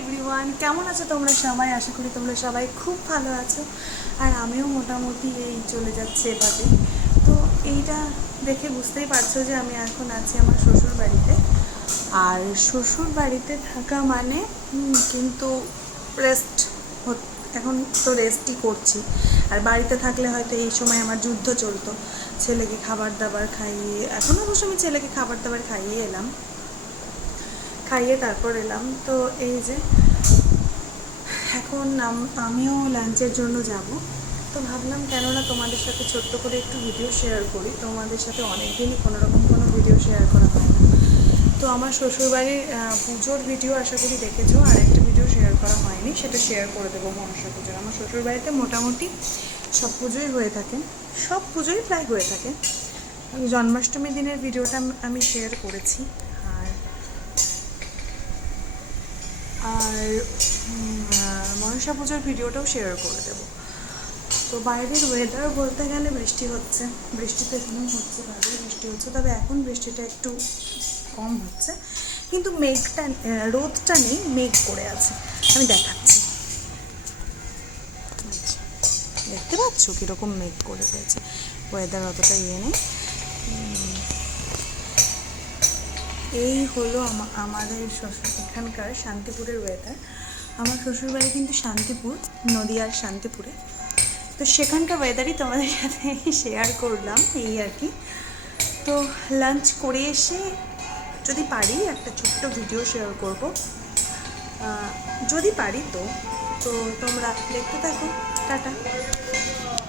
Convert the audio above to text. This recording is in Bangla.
এভরিওয়ান, কেমন আছো তোমরা সবাই? আশা করি তোমরা সবাই খুব ভালো আছো। আর আমিও মোটামুটি এই চলে যাচ্ছে এভাবে। তো এইটা দেখে বুঝতেই পারছো যে আমি এখন আছি আমার শ্বশুর বাড়িতে। আর শ্বশুর বাড়িতে থাকা মানে কিন্তু রেস্ট, এখন তো রেস্টই করছি। আর বাড়িতে থাকলে হয়তো এই সময় আমার যুদ্ধ চলতো, ছেলেকে খাবার দাবার খাইয়ে, এখন অবশ্য আমি ছেলেকে খাবার দাবার খাইয়ে তারপর এলাম। তো এই যে এখন আমিও লাঞ্চের জন্য যাব। তো ভাবলাম কেননা তোমাদের সাথে ছোট্ট করে একটু ভিডিও শেয়ার করি। তোমাদের সাথে অনেক দিনই কোনোরকম কোনো ভিডিও শেয়ার করা হয় না। তো আমার শ্বশুরবাড়ির পুজোর ভিডিও আশা করি দেখেছো, আর একটা ভিডিও শেয়ার করা হয়নি, সেটা শেয়ার করে দেবো মনসা পুজোর। আমার শ্বশুরবাড়িতে মোটামুটি সব পুজোই হয়ে থাকে, সব পুজোই প্রায় হয়ে থাকে। জন্মাষ্টমী দিনের ভিডিওটা আমি শেয়ার করেছি, আর আর মনসা পুজোর ভিডিওটাও শেয়ার করে দেবো। তো বাইরের ওয়েদার বলতে গেলে বৃষ্টি হচ্ছে, বৃষ্টি তো এখনও হচ্ছে, বাইরে বৃষ্টি হচ্ছে, তবে এখন বৃষ্টিটা একটু কম হচ্ছে, কিন্তু রোদটা নেই, মেঘ করে আছে। আমি দেখাচ্ছি, আচ্ছা দেখতে পাচ্ছ কীরকম মেঘ করে রয়েছে, ওয়েদার অতটা নেই। এই হলো আমাদের এখানকার শান্তিপুরের ওয়েদার। আমার শ্বশুরবাড়ি কিন্তু শান্তিপুর, নদিয়ার শান্তিপুরে। তো সেখানকার ওয়েদারই তোমাদের সাথে শেয়ার করলাম, এই আর কি। তো লাঞ্চ করে এসে যদি পারি একটা ছোট্ট ভিডিও শেয়ার করব, যদি পারি। তো তোমরা দেখতে থাকো। টাটা।